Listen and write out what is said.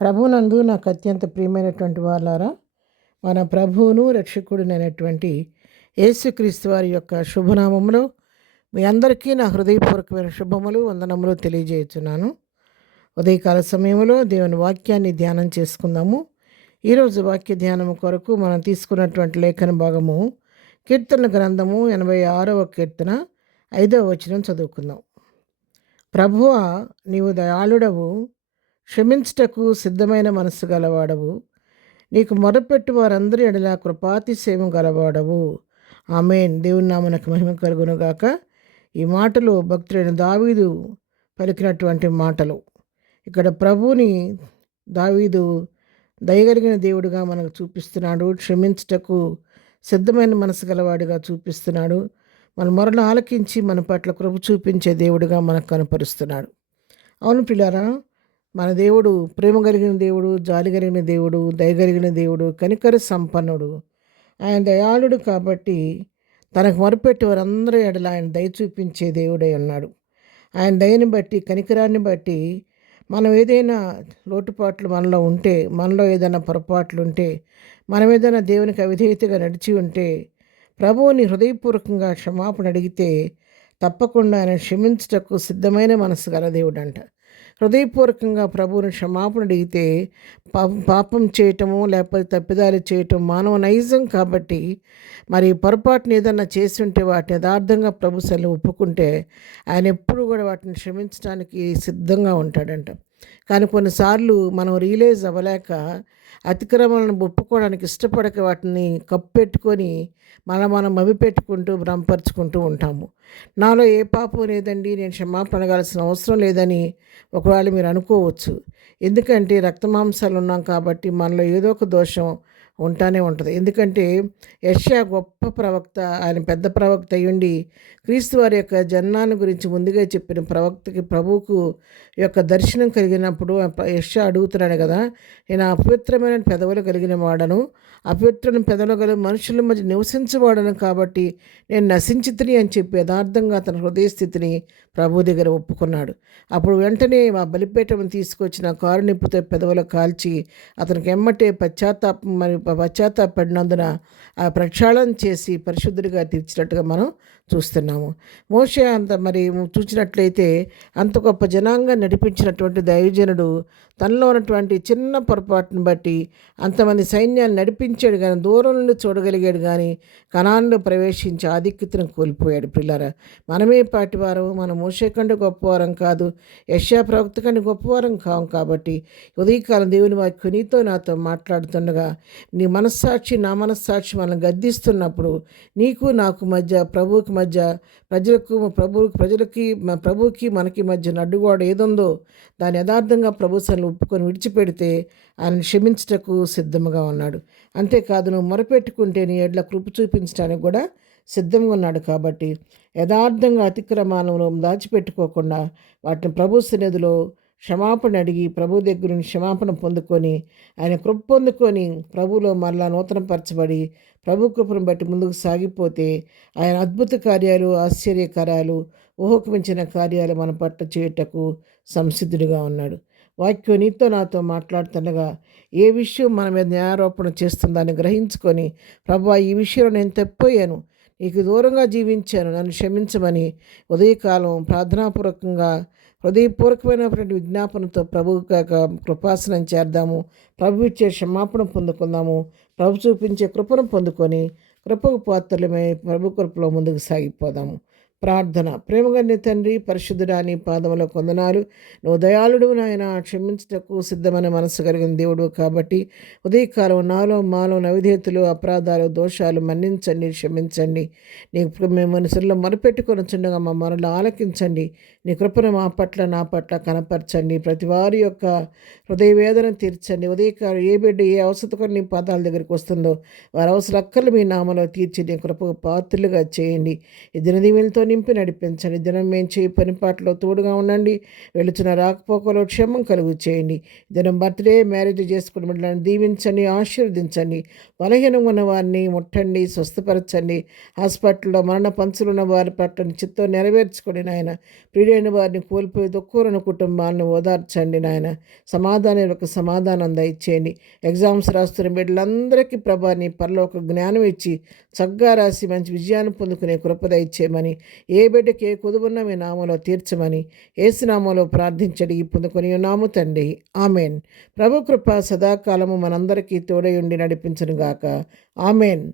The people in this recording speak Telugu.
ప్రభునందు నాకు అత్యంత ప్రియమైనటువంటి వాళ్ళారా, మన ప్రభువును రక్షకుడినైనటువంటి యేసుక్రీస్తు వారి యొక్క శుభనామంలో మీ అందరికీ నా హృదయపూర్వకమైన శుభములు వందనములు తెలియజేయుచున్నాను. ఉదయకాల సమయంలో దేవుని వాక్యాన్ని ధ్యానం చేసుకుందాము. ఈరోజు వాక్య ధ్యానము కొరకు మనం తీసుకున్నటువంటి లేఖన భాగము కీర్తన గ్రంథము 86వ కీర్తన 5వ వచనం చదువుకుందాం. ప్రభువా, నీవు దయాళుడవు, క్షమించుటకు సిద్ధమైన మనస్సు గలవాడవు, నీకు మొరపెట్టు వారందరి ఎడల కృపాతిశయము గలవాడవు. ఆమేన్. దేవుని నామమునకు మహిమ కలుగునుగాక. ఈ మాటలు భక్తుడైన దావీదు పలికినటువంటి మాటలు. ఇక్కడ ప్రభువుని దావీదు దయగలిగిన దేవుడిగా మనకు చూపిస్తున్నాడు. క్షమించుటకు సిద్ధమైన మనసు గలవాడిగా చూపిస్తున్నాడు. మన మొరను ఆలకించి మన పట్ల కృప చూపించే దేవుడిగా మనకు కనపరుస్తున్నాడు. అవును పిల్లారా, మన దేవుడు ప్రేమ కలిగిన దేవుడు, జాలి కలిగిన దేవుడు, దయగలిగిన దేవుడు, కనికర సంపన్నుడు. ఆయన దయాళుడు కాబట్టి తనకు మొరపెట్టి వారందరూ ఎడల ఆయన దయ చూపించే దేవుడై ఉన్నాడు. ఆయన దయని బట్టి, కనికరాన్ని బట్టి మనం ఏదైనా లోటుపాట్లు మనలో ఉంటే, మనలో ఏదైనా పొరపాట్లు ఉంటే, మనం ఏదైనా దేవునికి అవిధేయతగా నడిచి ఉంటే, ప్రభువుని హృదయపూర్వకంగా క్షమాపణ అడిగితే తప్పకుండా ఆయన క్షమించుటకు సిద్ధమైన మనసు గల దేవుడంట. హృదయపూర్వకంగా ప్రభువుని క్షమాపణ అడిగితే పాపం చేయటము లేకపోతే తప్పిదాలు చేయటం మానవ నైజం కాబట్టి, మరి పొరపాటుని ఏదన్నా చేసి ఉంటే వాటిని యథార్థంగా ప్రభు సన్నిధిలో ఒప్పుకుంటే ఆయన ఎప్పుడు కూడా వాటిని క్షమించడానికి సిద్ధంగా ఉంటాడంట. కానీ కొన్నిసార్లు మనం రియలైజ్ అవ్వలేక అతిక్రమణను ఒప్పుకోవడానికి ఇష్టపడక వాటిని కప్పెట్టుకొని మనం మభ్యపెట్టుకుంటూ భ్రమపరుచుకుంటూ ఉంటాము. నాలో ఏ పాపం లేదండి, నేను క్షమాపణ అడగాల్సిన అవసరం లేదని ఒకవేళ మీరు అనుకోవచ్చు. ఎందుకంటే రక్తమాంసాలు ఉన్నాం కాబట్టి మనలో ఏదో ఒక దోషం ఉంటానే ఉంటుంది. ఎందుకంటే యెషయా గొప్ప ప్రవక్త, ఆయన పెద్ద ప్రవక్త అయ్యుండి క్రీస్తు వారి యొక్క జననాన్ని గురించి ముందుగా చెప్పిన ప్రవక్తకి ప్రభువుకు యొక్క దర్శనం కలిగినప్పుడు యెషయా అడుగుతున్నాడు కదా, నేను అపవిత్రమైన పెదవులు కలిగిన వాడను, అపవిత్రమైన పెదవులు కలిగిన మనుషుల మధ్య నివసించవాడను కాబట్టి నేను నశించితిని అని చెప్పి యథార్థంగా తన హృదయ స్థితిని ప్రభు దగ్గర ఒప్పుకున్నాడు. అప్పుడు వెంటనే మా బలిపీఠం తీసుకొచ్చిన కారు నిప్పుతో పెదవులు కాల్చి అతనికి ఎమ్మటే పశ్చాత్తాపడినందున ఆ ప్రక్షాళన చేసి పరిశుద్ధుడిగా తీర్చినట్టుగా మనం చూస్తున్నాము. మోషే చూసినట్లయితే అంత గొప్ప జనాంగా నడిపించినటువంటి దైవజనుడు తనలో ఉన్నటువంటి చిన్న పొరపాటును బట్టి అంతమంది సైన్యాన్ని నడిపించాడు, కానీ దూరం నుండి చూడగలిగాడు, కానీ కనాన్లో ప్రవేశించి ఆధిక్యతను కోల్పోయాడు. పిల్లరా, మనమే పాటివారం, మనం మోషే కంటే గొప్పవారం కాదు, యెషయా ప్రవక్త కంటే గొప్పవారం కావు. కాబట్టి ఉదయకాలం దేవుని వాక్యం నీతో నాతో మాట్లాడుతుండగా నీ మనస్సాక్షి నా మనస్సాక్షి మనం గద్దిస్తున్నప్పుడు నీకు నాకు మధ్య, ప్రభువుకి మధ్య, ప్రభువుకి మనకి మధ్య అడ్డుగోడ ఏదుందో దాని యథార్థంగా ప్రభు సన్నిధిలో ఒప్పుకొని విడిచిపెడితే ఆయన క్షమించటకు సిద్ధంగా ఉన్నాడు. అంతేకాదు, నువ్వు మొరపెట్టుకుంటే నీ ఎడ్ల కృప చూపించడానికి కూడా సిద్ధంగా ఉన్నాడు. కాబట్టి యథార్థంగా అతిక్రమాలను దాచిపెట్టుకోకుండా వాటిని ప్రభు సన్నిధిలో క్షమాపణ అడిగి ప్రభు దగ్గర నుంచి క్షమాపణ పొందుకొని ఆయన కృప పొందుకొని ప్రభువులో మరలా నూతనపరచబడి ప్రభు కృపను బట్టి ముందుకు సాగిపోతే ఆయన అద్భుత కార్యాలు, ఆశ్చర్యకరాలు, ఊహకు మించిన కార్యాలు మన పట్ల చేయుటకు సంసిద్ధుడిగా ఉన్నాడు. వాక్యం నీతో నాతో మాట్లాడుతుండగా ఏ విషయం మన మీద న్యాయారోపణ చేస్తుందని గ్రహించుకొని, ప్రభువా, ఈ విషయంలో నేను తప్పిపోయాను, నీకు దూరంగా జీవించాను, నన్ను క్షమించమని ఉదయకాలం ప్రార్థనాపూర్వకంగా హృదయపూర్వకమైనటువంటి విజ్ఞాపనతో ప్రభు కృపాసనం చేద్దాము. ప్రభు ఇచ్చే క్షమాపణ పొందుకుందాము. ప్రభు చూపించే కృపను పొందుకొని కృపకు పాత్రలమై ప్రభు కృపలో ముందుకు సాగిపోదాము. ప్రార్థన. ప్రేమగన్న తండ్రి, పరిశుద్ధుడా, నీ పాదముల కొందనాలు. నువ్వు దయాళుడు నాయన, క్షమించటకు సిద్ధమైన మనసు కలిగిన దేవుడు కాబట్టి ఉదయకాలం నాలో మాలో నవిధేతులు, అపరాధాలు, దోషాలు మన్నించండి, క్షమించండి. మేము మనసులో మొరపెట్టుకొని చుండగా మా మొరలు ఆలకించండి. నీ కృపను మా పట్ల, నా పట్ల కనపరచండి. ప్రతి వారి యొక్క హృదయ వేదన తీర్చండి. ఉదయకాలం ఏ బిడ్డ ఏ అవసరతకు నీ పాదాల దగ్గరికి వస్తుందో వారి అవసర అక్కర్లు మీ నామలో తీర్చి నీ కృపకు పాత్రలుగా చేయండి. ఈ దినదీవులతో నింపి నడిపించండి. దినం మేము చేయి పనిపాట్లో తోడుగా ఉండండి. వెళుతున్న రాకపోకలో క్షేమం కలుగు చేయండి. దినం బర్త్డే మ్యారేజ్ చేసుకుని బిడ్డలను దీవించండి, ఆశీర్వదించండి. బలహీనంగా ఉన్న వారిని ముట్టండి, స్వస్థపరచండి. హాస్పిటల్లో మరణ పంచులున్న వారి పట్ల చిత్తం నెరవేర్చుకోండి నాయన. ప్రియుడైన వారిని కోల్పోయి దుఃఖులను కుటుంబాలను ఓదార్చండి నాయన. సమాధానం దయచేయండి. ఎగ్జామ్స్ రాస్తున్న బిడ్డలందరికీ ప్రభాని పరలోక జ్ఞానం ఇచ్చి చక్కగా రాసి మంచి విజయాన్ని పొందుకునే కృప దయచేయమని, ఏ బిడ్డకి ఏ కొదువున్న మీ నామంలో తీర్చమని యేసు నామంలో ప్రార్థించడి పొందుకొని నాము తండ్రి. ఆమెన్. ప్రభు కృప సదాకాలము మనందరికీ తోడై ఉండి నడిపించును గాక. ఆమెన్.